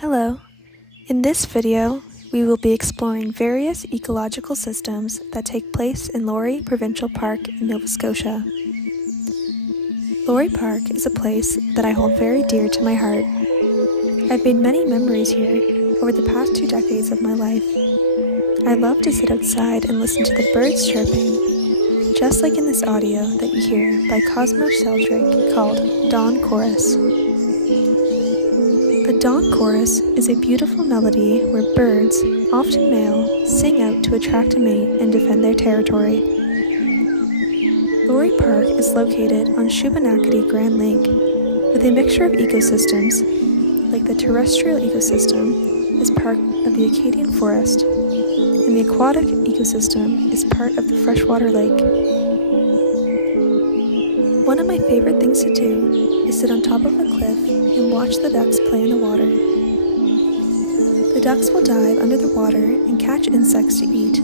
Hello. In this video, we will be exploring various ecological systems that take place in Laurie Provincial Park in Nova Scotia. Laurie Park is a place that I hold very dear to my heart. I've made many memories here over the past 2 decades of my life. I love to sit outside and listen to the birds chirping, just like in this audio that you hear by Cosmo Sheldrake called Dawn Chorus. The dawn chorus is a beautiful melody where birds, often male, sing out to attract a mate and defend their territory. Laurie Park is located on Shubenacadie Grand Lake, with a mixture of ecosystems, like the terrestrial ecosystem is part of the Acadian forest, and the aquatic ecosystem is part of the freshwater lake. One of my favorite things to do is sit on top of a cliff and watch the ducks play in the water. The ducks will dive under the water and catch insects to eat.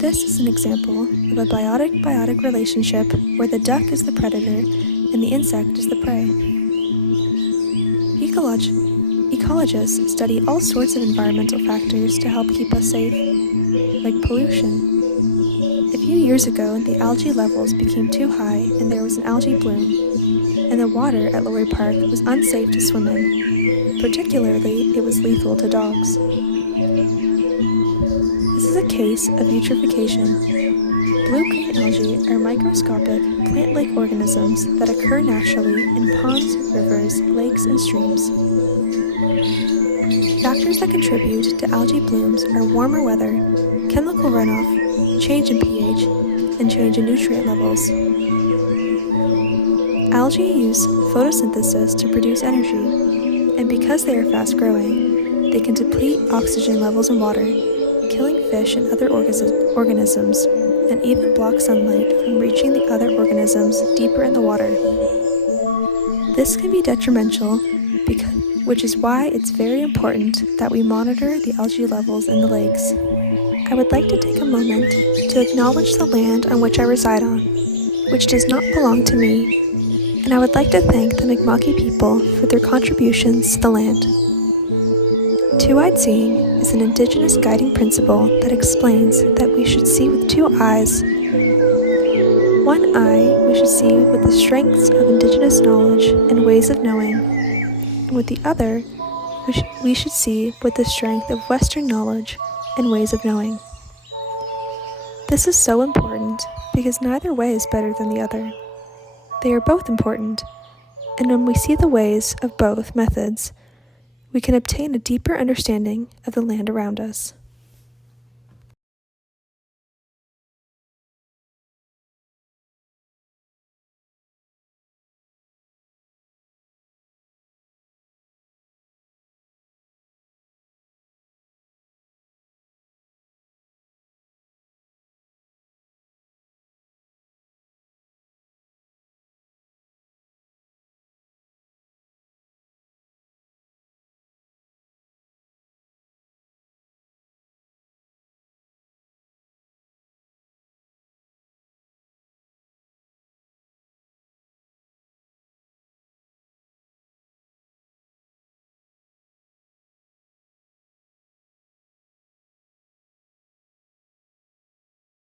This is an example of a biotic relationship where the duck is the predator and the insect is the prey. Ecologists study all sorts of environmental factors to help keep us safe, like pollution. A few years ago, the algae levels became too high and there was an algae bloom, and the water at Laurie Park was unsafe to swim in. Particularly, it was lethal to dogs. This is a case of eutrophication. Blue-green algae are microscopic, plant-like organisms that occur naturally in ponds, rivers, lakes, and streams. Factors that contribute to algae blooms are warmer weather, chemical runoff, change in pH, and change in nutrient levels. Algae use photosynthesis to produce energy, and because they are fast-growing, they can deplete oxygen levels in water, killing fish and other organisms, and even block sunlight from reaching the other organisms deeper in the water. This can be detrimental, which is why it's very important that we monitor the algae levels in the lakes. I would like to take a moment to acknowledge the land on which I reside on, which does not belong to me, and I would like to thank the Mi'kmaq people for their contributions to the land. Two-eyed seeing is an Indigenous guiding principle that explains that we should see with 2 eyes. One eye we should see with the strengths of Indigenous knowledge and ways of knowing, and with the other we should see with the strength of Western knowledge and ways of knowing. This is so important because neither way is better than the other. They are both important, and when we see the ways of both methods, we can obtain a deeper understanding of the land around us.